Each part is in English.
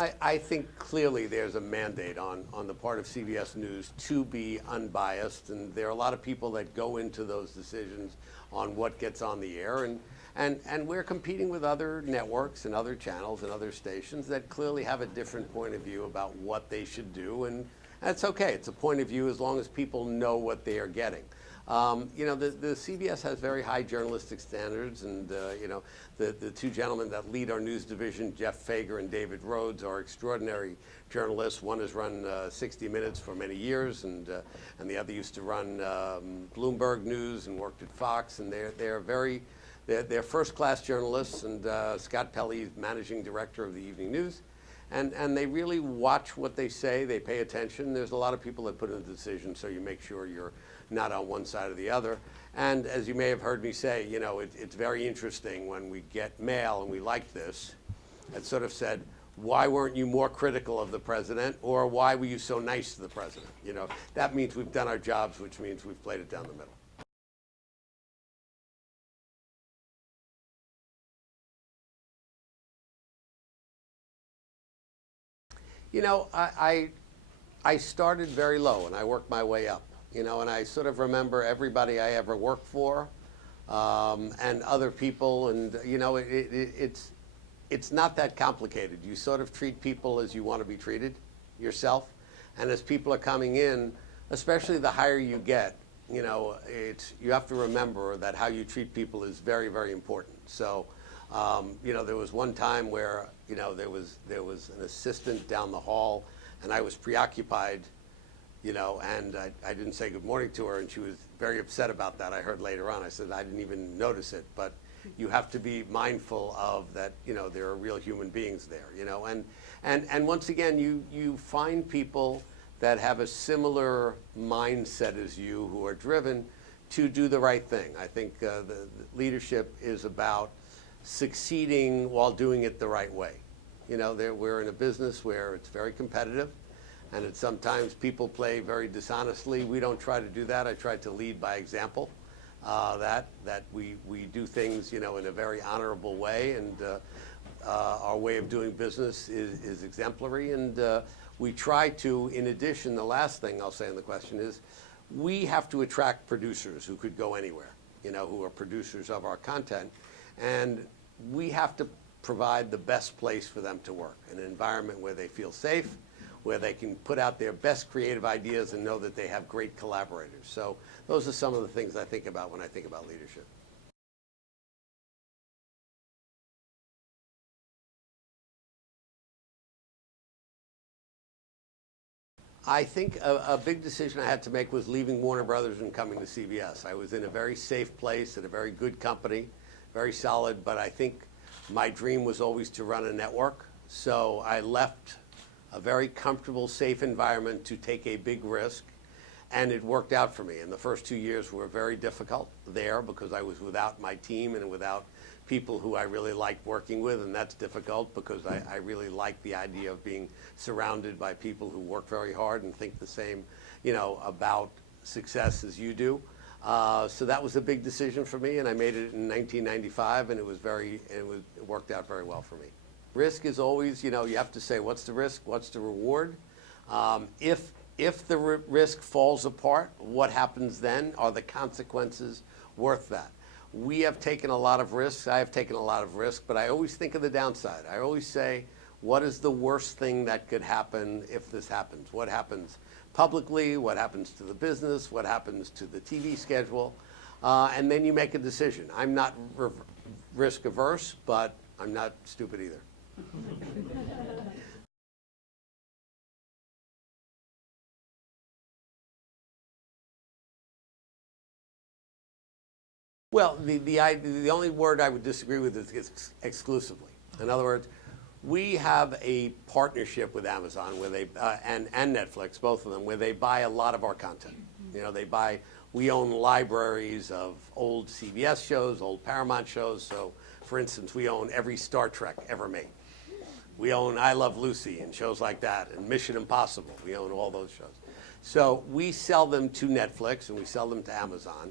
I think clearly there's a mandate on the part of CBS News to be unbiased, and there are a lot of people that go into those decisions on what gets on the air, and we're competing with other networks and other channels and other stations that clearly have a different point of view about what they should do, and that's okay. It's a point of view as long as people know what they are getting. The CBS has very high journalistic standards, and the two gentlemen that lead our news division, Jeff Fager and David Rhodes, are extraordinary journalists. One has run 60 Minutes for many years, and the other used to run Bloomberg News and worked at Fox, and they're first-class journalists, and Scott Pelley is managing director of the Evening News. And they really watch what they say. They pay attention. There's a lot of people that put in the decision, so you make sure you're not on one side or the other. And as you may have heard me say, it's very interesting when we get mail, and we like this, that sort of said, why weren't you more critical of the president, or why were you so nice to the president? That means we've done our jobs, which means we've played it down the middle. I started very low, and I worked my way up, and I sort of remember everybody I ever worked for, and other people, and, it's not that complicated. You sort of treat people as you want to be treated yourself, and as people are coming in, especially the higher you get, you have to remember that how you treat people is very, very important. So, there was one time where, there was an assistant down the hall, and I was preoccupied, and I didn't say good morning to her, and she was very upset about that. I heard later on. I said, I didn't even notice it, but you have to be mindful of that, there are real human beings there, and once again, you find people that have a similar mindset as you, who are driven to do the right thing. I think the leadership is about succeeding while doing it the right way. We're in a business where it's very competitive, and it's sometimes people play very dishonestly. We don't try to do that. I try to lead by example, that we do things, in a very honorable way, and our way of doing business is exemplary, and we try to, in addition, the last thing I'll say in the question is, we have to attract producers who could go anywhere, who are producers of our content, and we have to provide the best place for them to work, an environment where they feel safe, where they can put out their best creative ideas and know that they have great collaborators. So those are some of the things I think about when I think about leadership. I think a big decision I had to make was leaving Warner Brothers and coming to CBS. I was in a very safe place at a very good company, very solid, but I think my dream was always to run a network. So I left a very comfortable, safe environment to take a big risk, and it worked out for me. And the first 2 years were very difficult there because I was without my team and without people who I really liked working with, and that's difficult because I really like the idea of being surrounded by people who work very hard and think the same, about success as you do. So that was a big decision for me, and I made it in 1995, and it worked out very well for me. Risk is always, you have to say, what's the risk, what's the reward? If the risk falls apart, what happens then? Are the consequences worth that? We have taken a lot of risks. I have taken a lot of risks, but I always think of the downside. I always say, what is the worst thing that could happen if this happens? What happens publicly? What happens to the business? What happens to the TV schedule? And then you make a decision. I'm not risk averse, but I'm not stupid either. Well, the only word I would disagree with is exclusively. In other words, we have a partnership with Amazon where they and Netflix, both of them, where they buy a lot of our content. We own libraries of old CBS shows, old Paramount shows. So, for instance, we own every Star Trek ever made. We own I Love Lucy and shows like that, and Mission Impossible. We own all those shows. So we sell them to Netflix and we sell them to Amazon.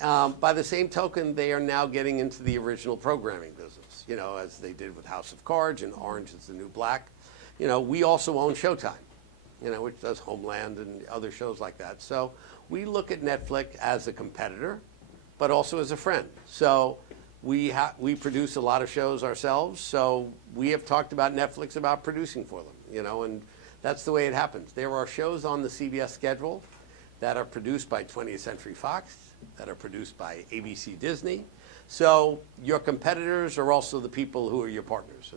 By the same token, they are now getting into the original programming business, as they did with House of Cards and Orange is the New Black. we also own Showtime, which does Homeland and other shows like that. So we look at Netflix as a competitor, but also as a friend. So we produce a lot of shows ourselves, so we have talked about Netflix about producing for them, and that's the way it happens. There are shows on the CBS schedule that are produced by 20th Century Fox, that are produced by ABC Disney. So your competitors are also the people who are your partners.